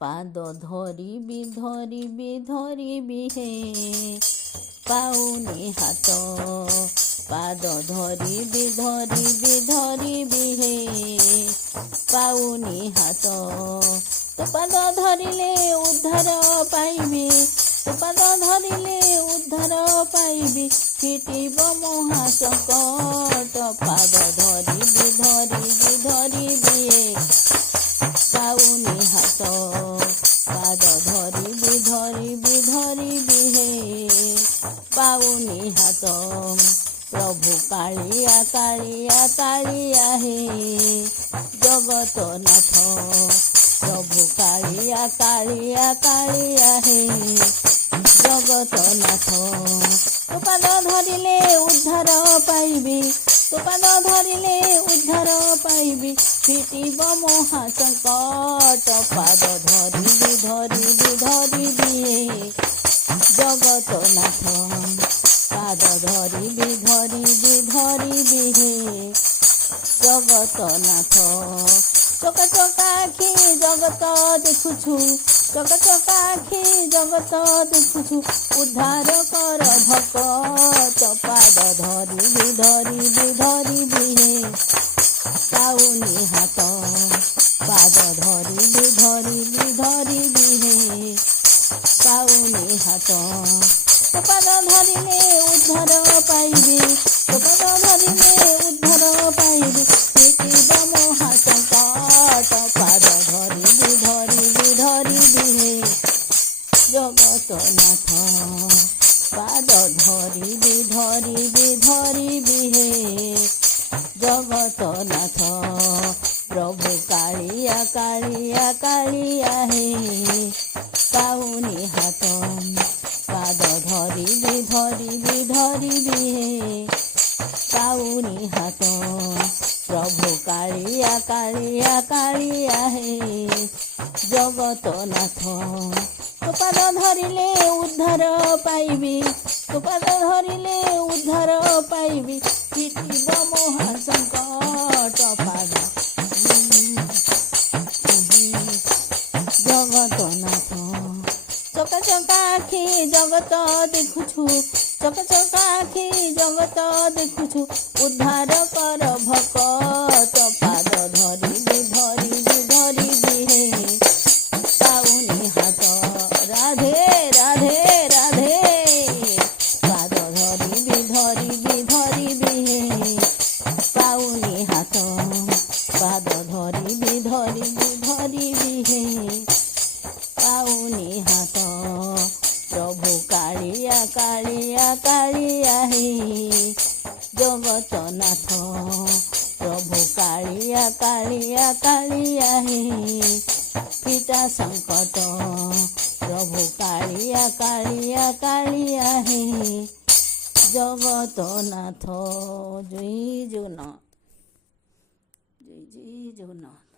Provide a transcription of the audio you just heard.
ପାଦ ଧରିବି ଧରିବି ଧରିବି ହେ ପାଉନି ହାତ ପାଦ ଧରିବି ଧରିବି ଧରିବି ହେ ପାଉନି ହାତ ତୋ ପାଦ ଧରିଲେ ଉଦ୍ଧାର ପାଇବି ତୋ ପାଦ ଧରିଲେ ଉଦ୍ଧାର ପାଇବି ଫିଟିବ ମହାସଙ୍କଟ ପାଦ ଧରିବି ଧରିବି ଧରିବି ପାଉନି ହାତ ପାଦ ଧରିବି ଧରିବି ଧରିବି ହେ ପାଉନି ହାତ ପ୍ରଭୁ କାଳିଆ କାଳିଆ କାଳିଆ ହେ ଜଗତନାଥ ପ୍ରଭୁ କାଳିଆ କାଳିଆ କାଳିଆ ହେ ଜଗତନାଥ ତୋ ପାଦ ଧରିଲେ ଉଦ୍ଧାର ପାଇବି ତୋ ପାଦ ଧରିଲେ ଉଦ୍ଧାର ପାଇବି ଫିଟିବ ମହାସଙ୍କଟ ପାଦ ଧରିବି ଧରିବି ଧରିବି ଜଗତନାଥ ପାଦ ଧରିବି ଧରିବି ଧରିବି ହେ ଜଗତନାଥ ଚକା ଚକା ଆଖି ଜଗତ ଦେଖୁଛୁ ଚକା ଚକା ଆଖି ଜଗତ ଦେଖୁଛୁ ଉଦ୍ଧାର କର ଭକତ ପାଦ ଧରିବି ଧରିବି ଧରିବି ହେ ପାଉନି ହାତ ପାଦ ଧରିବି ଧରିବି ଧରିବି ହେ ପାଉନି ହାତ ତୋ ପାଦ ଧରିଲେ ଉଦ୍ଧାର ପାଇବି ତୋ ପାଦ ଧରିଲେ ଉଦ୍ଧାର ପାଇବି ଫିଟିବ ମହାସଙ୍କଟ ପାଦ ଧରିବି ଧରିବି ଧରିବି ହେ ଜଗତନାଥ ପାଦ ଧରିବି ଧରିବି ଧରିବି ହେ ଜଗତନାଥ ପ୍ରଭୁ କାଳିଆ କାଳିଆ କାଳିଆ ହେ ପାଉନି ହାତ ପାଦ ଧରିବି ଧରିବି ଧରିବି ହେ ପାଉନି ହାତ ପ୍ରଭୁ କାଳିଆ କାଳିଆ କାଳିଆ ହେ ଜଗତନାଥ ତୋ ପାଦ ଧରିଲେ ଉଦ୍ଧାର ପାଇବି ତୋ ପାଦ ଧରିଲେ ଉଦ୍ଧାର ପାଇବି ଫିଟିବ ମହାସଙ୍କଟ ପାଦ ଜଗତନାଥ ଚକା ଚକା ଆଖି ଜଗତ ଦେଖୁଛୁ ଚକା ଚକା ଆଖି ଜଗତ ଦେଖୁଛୁ ଉଦ୍ଧାର କର ଭକତ ପାଦ ଧରିବି ଧରିବି ଧରିବି ହେ ପାଉନି ହାତ ରାଧେ ରାଧେ ରାଧେ ପାଦ ଧରିବି ଧରିବି ଧରିବି ହେ ପାଉନି ହାତ ପାଦ ଧରିବି ଧରିବି ଧରିବି ହେ ପାଉନି ହାତ ପ୍ରଭୁ କାଳିଆ କାଳିଆ କାଳିଆ ହେ ଜଗତନାଥ ପ୍ରଭୁ କାଳିଆ କାଳିଆ କାଳିଆ ହେ ପିତା ସଙ୍କଟ ପ୍ରଭୁ କାଳିଆ କାଳିଆ କାଳିଆ ହେ ଜଗତନାଥ ଜୟ ଜଗନ୍ନାଥ ଜୟ ଜୟ ଜଗନ୍ନାଥ।